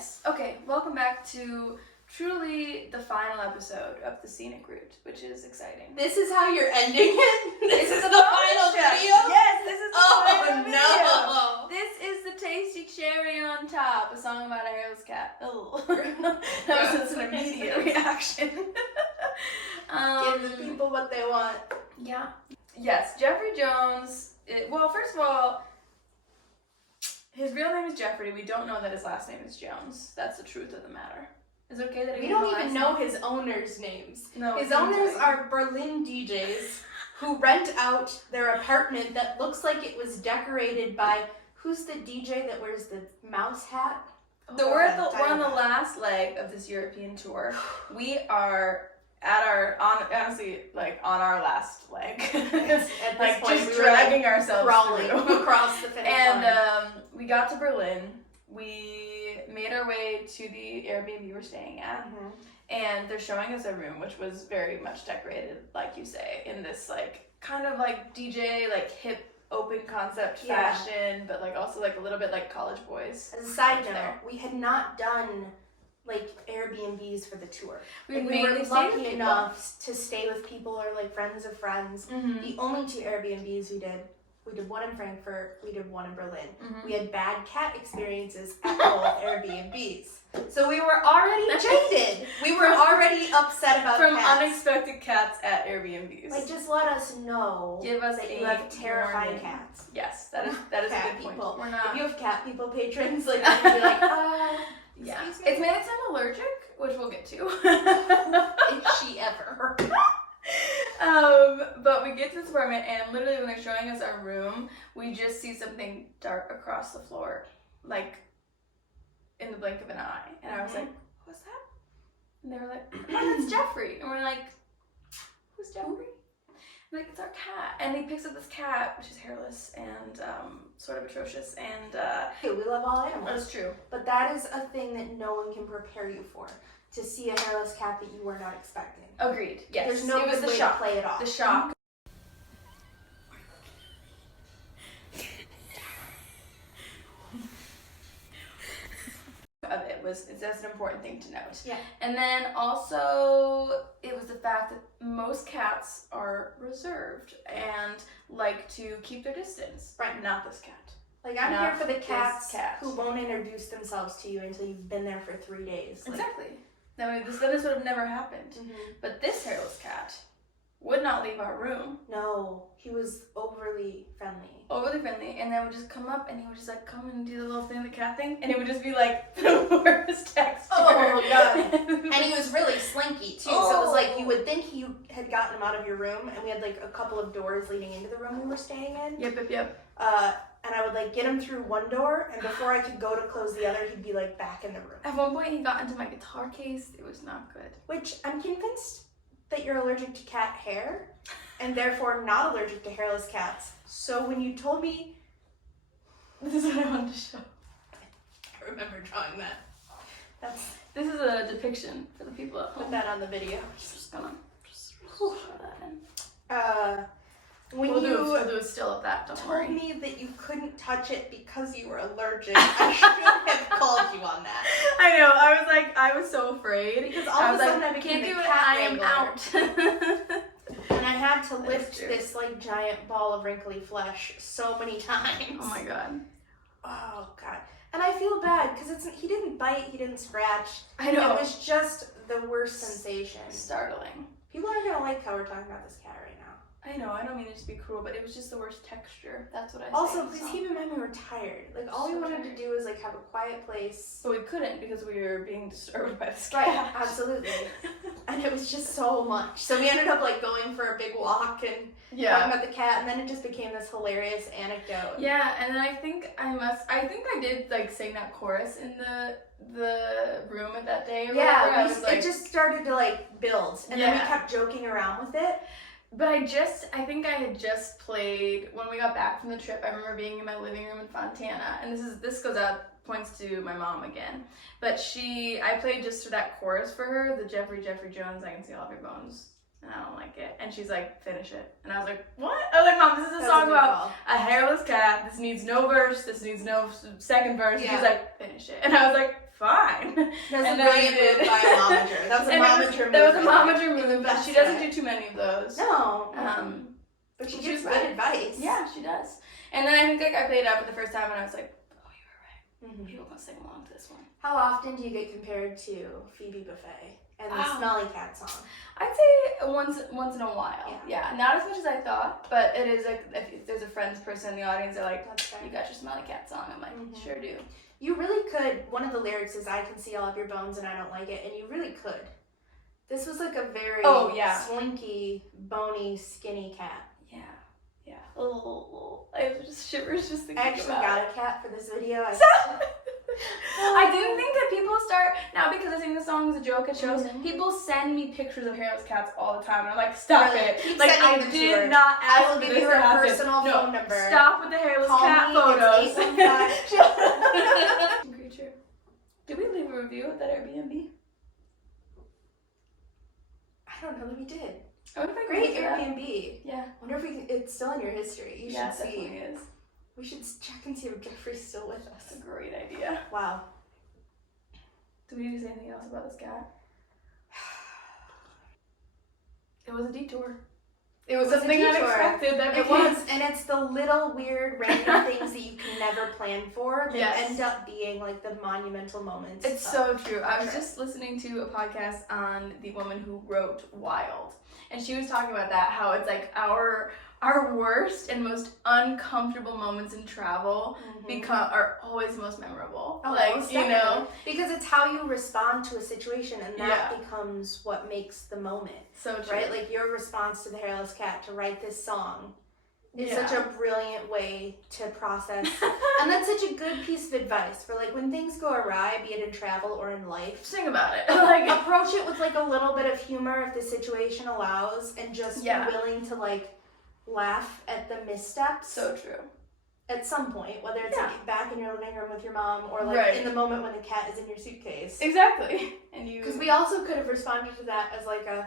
Yes. Okay, welcome back to truly the final episode of the Scenic route, which is exciting. This is how you're ending it? This is the bonus final track. video? Yes, this is the final video. no! This is the tasty cherry on top, a song about a hairless cat. Oh, that was an immediate reaction. Give the people what they want. Yeah. Yes, Jeffrey Jones. Well, first of all, his real name is Jeffrey. We don't know that his last name is Jones. That's the truth of the matter. Is it okay that We don't even know his owners' names. No, his owners are Berlin DJs who rent out their apartment that looks like it was decorated by, who's the DJ that wears the mouse hat? So we're on the last leg of this European tour. We are at on our last leg. At this like point, just we were dragging ourselves crawling through. across the finish line. And we got to Berlin. We made our way to the Airbnb we're staying at. Mm-hmm. And they're showing us a room, which was very much decorated, like you say, in this like kind of like DJ, like hip, open concept fashion, but like also like a little bit like college boys. As a side note, we had not done like Airbnbs for the tour. We were lucky enough to stay with people or like friends of friends. Mm-hmm. The only two Airbnbs we did one in Frankfurt, we did one in Berlin. Mm-hmm. We had bad cat experiences at both Airbnbs. So we were already jaded. We were already upset about from cats. Unexpected cats at Airbnbs. Like, just let us know. Give us that a you have terrifying warning. cats. Yes, that is Cat a good people. point. We're not. If you have cat people patrons, like, you're gonna be like, yeah. excuse me? It's made it sound allergic, which we'll get to. Is she ever? But we get to this apartment, and literally when they're showing us our room, we just see something dark across the floor, like in the blink of an eye. And I was like, what's that? And they were like, oh, that's Jeffrey. And we're like, who's Jeffrey? Like, it's our cat. And he picks up this cat, which is hairless and sort of atrocious. And We love all animals. that's true. But that is a thing that no one can prepare you for. To see a hairless cat that you were not expecting. Agreed. Yes. There's no good way to play it off. The shock. Of it was that's an important thing to note. Yeah. And then also it was the fact that most cats are reserved and like to keep their distance. Right. Not this cat. Like, I'm Not here for the this cats cat. who won't introduce themselves to you until you've been there for 3 days. Like, Exactly. This would have never happened. mhm. But this hairless cat would not leave our room. No, he was overly friendly. Overly friendly, and then would just come up and he would just like come and do the little thing, the cat thing, and it would just be like the worst texture. Oh, God. And he was really slinky too, so it was like you would think he had gotten him out of your room, and we had like a couple of doors leading into the room we were staying in. Yep. And I would like get him through one door, and before I could go to close the other, he'd be like back in the room. At one point, he got into my guitar case. It was not good. Which I'm convinced that you're allergic to cat hair, and therefore not allergic to hairless cats. So when you told me, This is what I wanted to show. I remember drawing that. This is a depiction for the people at home. Put that on the video. Just gonna show that in. When We'll you do a still of that. Don't told worry. me that you couldn't touch it because you were allergic, I should have called you on that. I know. I was so afraid Because all of a sudden I became can't the do it. cat I am wrangler. out. And I had to That lift is true. this like giant ball of wrinkly flesh so many times. Oh my god. Oh god. And I feel bad because he didn't bite, he didn't scratch. I know. It was just the worst sensation. Startling. People aren't gonna like how we're talking about this cat right now. I know. I don't mean it to be cruel, but it was just the worst texture. That's what I. Also, say, please so. keep in mind we were tired. Like all we So wanted tired. to do was like have a quiet place. But we couldn't because we were being disturbed by this Right, cat. absolutely. And it was just so much. So we ended up like going for a big walk and talking about the cat, and then it just became this hilarious anecdote. Yeah, and then I think I did like sing that chorus in the room at that day. Or whatever. I was, like, it just started to like build, and then we Yeah. kept joking around with it. But I think I had just played when we got back from the trip. I remember being in my living room in Fontana, and this goes out points to my mom again. But I played just for that chorus for her, the Jeffrey Jones, I can see all of your bones, and I don't like it. And she's like, finish it. And I was like, what? I was like, Mom, this is a song about a hairless cat. This needs no verse. This needs no second verse. Yeah. She's like, finish it. And I was like, fine. That was And a then I brilliant did. move by a momager. That was a And momager move. That was a right momager there. move, but she That's doesn't it. do too many of those. No. But she She's gives right. good advice. Yeah, she does. And then I think like I played it out for the first time and I was like, oh, you were right. Mm-hmm. People gonna sing along to this one. How often do you get compared to Phoebe Buffay and the Smelly Cat song? I'd say once in a while. Yeah. Not as much as I thought, but it is like if there's a Friends person in the audience, they're like, That's fair. you got your Smelly Cat song. I'm like, sure do. You really could. One of the lyrics is, I can see all of your bones and I don't like it. And you really could. This was like a very slinky, bony, skinny cat. Yeah. Oh, I have just shivers just thinking I actually about got a cat for this video. I didn't think that people start, now because I sing the song as a joke at shows, people send me pictures of hairless cats all the time, and I'm like, stop Really? it. Keep Like, sending I them to did her. not ask I will for give this you to her happen. personal No, phone number. Stop with the hairless Call cat me, photos. it's 815. Creature. Did we leave a review of that Airbnb? I don't know that we did. I wonder if I can Great look it up. Airbnb. Yeah. Wonder if it's still in your history. You Yeah, should it see. definitely is. We should check and see if Jeffrey's still with us. That's a great idea. Wow. Do we need to say anything else about this cat? It was a detour. It was something unexpected that It became... was, and it's the little weird random things that you can never plan for that end up being like the monumental moments. It's so true. I was just listening to a podcast on the woman who wrote Wild, and she was talking about that, how it's like our worst and most uncomfortable moments in travel are always most memorable. Oh, like, most you know, because it's how you respond to a situation, and that becomes what makes the moment. So true. Right? Like your response to the hairless cat to write this song is such a brilliant way to process. And that's such a good piece of advice for like when things go awry, be it in travel or in life. Sing about it. Like approach it with like a little bit of humor if the situation allows, and just be willing to like laugh at the missteps. So true. At some point, whether it's like back in your living room with your mom or like in the moment when the cat is in your suitcase. Exactly. And because we also could have responded to that as like a,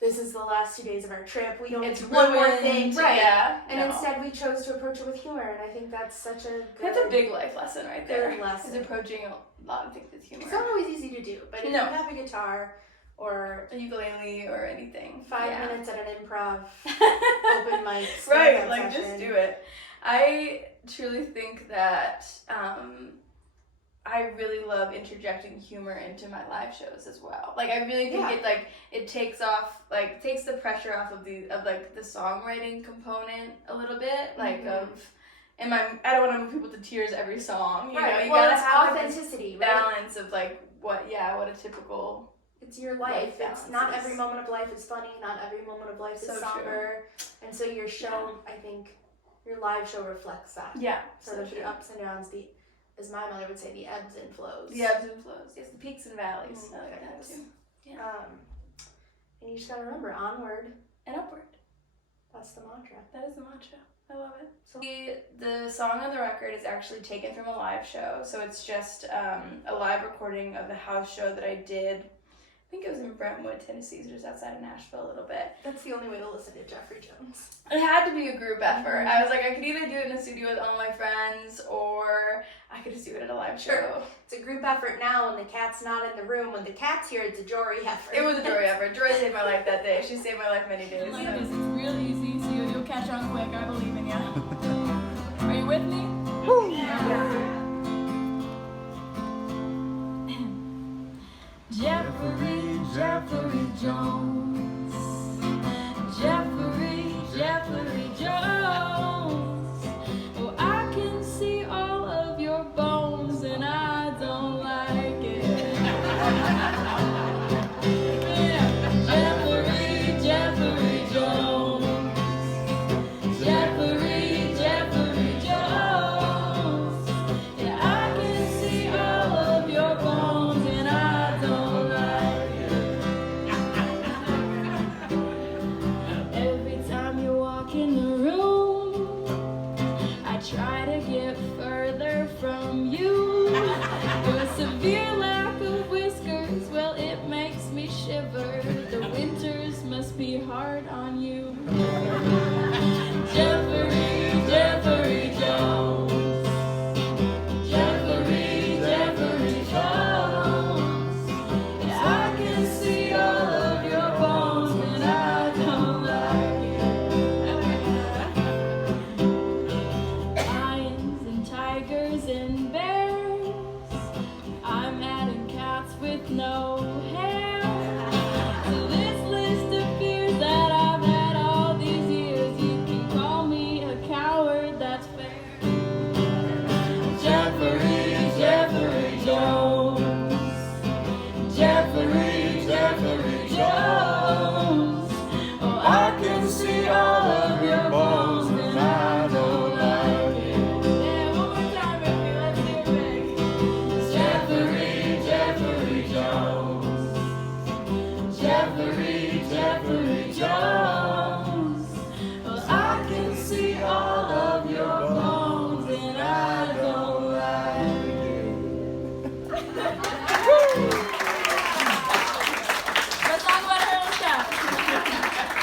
this is the last 2 days of our trip, we don't it's do one more ruined. thing. And no. instead we chose to approach it with humor, and I think that's such a good... That's a big life lesson right there. Good lesson. Is approaching a lot of things with humor. It's not always easy to do, but if you have a guitar or a ukulele or anything, 5 minutes at an improv open mic, right? Like just do it. I truly think that I really love interjecting humor into my live shows as well. Like I really think it takes the pressure off of the songwriting component a little bit. Like I don't want to move people to tears every song. You know, you gotta have authenticity, balance of like what a typical. It's your life. It's not every moment of life is funny. Not every moment of life is somber. And so your show, I think, your live show reflects that. Yeah. Sort of the ups and downs, as my mother would say, the ebbs and flows. The ebbs and flows. Yes, the peaks and valleys. I like that too. Yeah. And you just gotta remember, onward and upward. That's the mantra. That is the mantra. I love it. So the song on the record is actually taken from a live show. So it's just a live recording of the house show that I did. I think it was in Brentwood, Tennessee, so just outside of Nashville a little bit. That's the only way to listen to Jeffrey Jones. It had to be a group effort. I was like, I could either do it in a studio with all my friends, or I could just do it at a live show. It's a group effort now when the cat's not in the room. When the cat's here, it's a Jory effort. It was a Jory effort. Jory saved my life that day. She saved my life many days. Like this, it's real easy, so you'll catch on quick. I believe in you. Are you with me? Woo! Jeffrey Jones. Jeffrey Jones. Oh, I can see all of your bones and I don't like it. Jeffrey Jones. Jeffrey Jones. Yeah, I can see all of your bones and I don't like it. Every time you walk in the room, I try to get further from you. Your severe lack of whiskers, well, it makes me shiver. The winters must be hard on you. Jeffrey Jones. Jeffrey Jones. beggars and